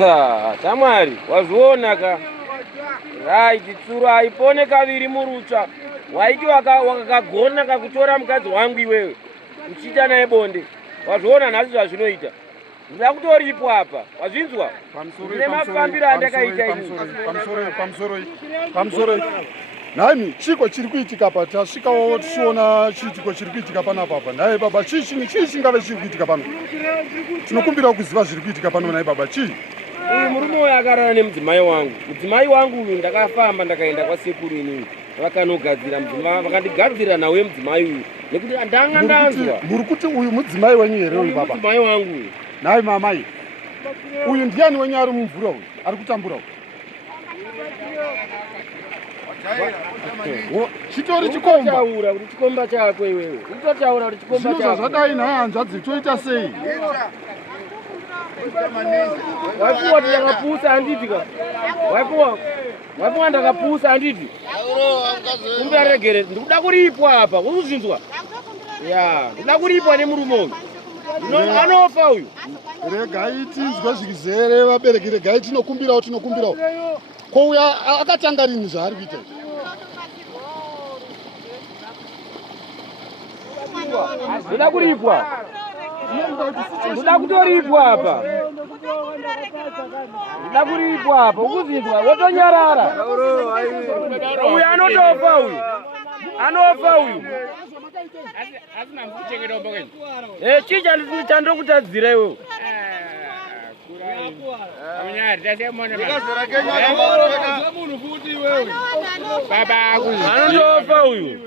Shamwari wazviona ka right tsuro haipone kaviri murutsva waiti wakakagona kakutora mukadzi wangu iwewe uchiita naye bonde wazviona nhasi zvazvinoita ndida kutoripo apa wazvinzwa ine mafambiro andakaita pamusoro nani chiko chiri kuitika apa tasvikawo tichiona chiitiko chiri kuitika pano apa naye baba chii chingave chiri kuitika pano tinokumbira kuziva zviri kuitika pano naye baba chii uyu murume uyu akarara nemudzimai wangu uyu ndakafamba ndakaenda kwasekuru inini vakanogadzira mudzimai vakandigadzira nawe mudzimai uyu nekuti ndanga ndanzwa muri kuti uyu mudzimai wenyu here uyu baba mudzimai wangu uyu naye mamai uyu ndiani wenyu ari mumvura uyu ari kutambura uyu chitori chikomba kuti chikomba chako iwewe utotaura kuti chikomba chako zvadai naye hanzvadzi toita sei waipuwa ndakapusa handiti ka waipuwa ndakapusa handiti kumbe aregere ndikuda kuripwa apa kuzvinzwa ya ndikuda kuripwa nemurume uyu anofa uyu regai tinzwe zvikizere vabereki regai tinokumbirawo ko uya akatanga rini zvaari kuita ndikuda kuripwa ndikuda kutoripwa apa ndikuda kuripwa apa ukuzvinzwa wotonyarara uyu anotofa uyu chii chandokutadzira iwewe anotofa uyu